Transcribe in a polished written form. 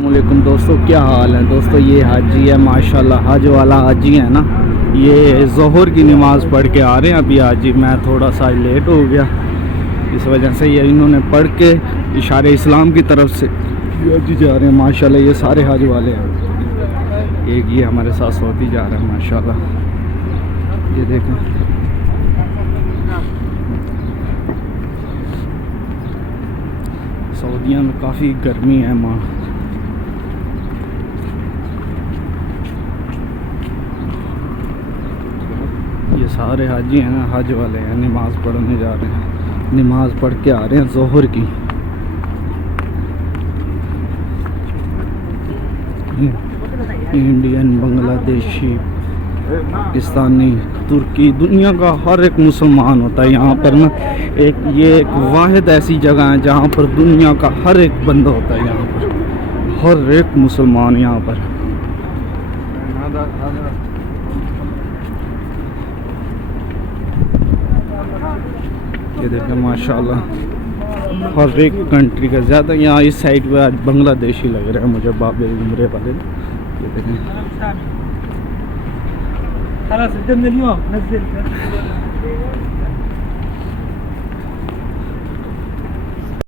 अस्सलामुअलैकुम दोस्तों, क्या हाल है दोस्तों। ये हाजी है माशाल्लाह, हज वाला हाजी है ना। ये ज़ोहर की नमाज़ पढ़ के आ रहे हैं अभी हाजी। मैं थोड़ा सा लेट हो गया, इस वजह से ये इन्होंने पढ़ के इशारे इस्लाम की तरफ से हाजी जा रहे हैं माशाल्लाह। ये सारे हज वाले हैं। एक ये हमारे साथ सऊदी जा रहा है माशाल्लाह, ये देखें। सऊदीया में काफ़ी गर्मी है माँ। ये सारे हाजी हैं ना, हज वाले हैं, नमाज़ पढ़ने जा रहे हैं, नमाज़ पढ़ के आ रहे हैं ज़ोहर की। इंडियन, बांग्लादेशी, पाकिस्तानी, तुर्की, दुनिया का हर एक मुसलमान होता है यहाँ पर ना। ये एक वाहिद ऐसी जगह है जहाँ पर दुनिया का हर एक बंदा होता है यहाँ पर, हर एक मुसलमान यहाँ पर। ये देखें माशाल्लाह, हर एक कंट्री का ज़्यादा यहाँ इस साइड पे आज बांग्लादेशी लग रहे हैं मुझे, बाबे उम्रे वाले। ये देखें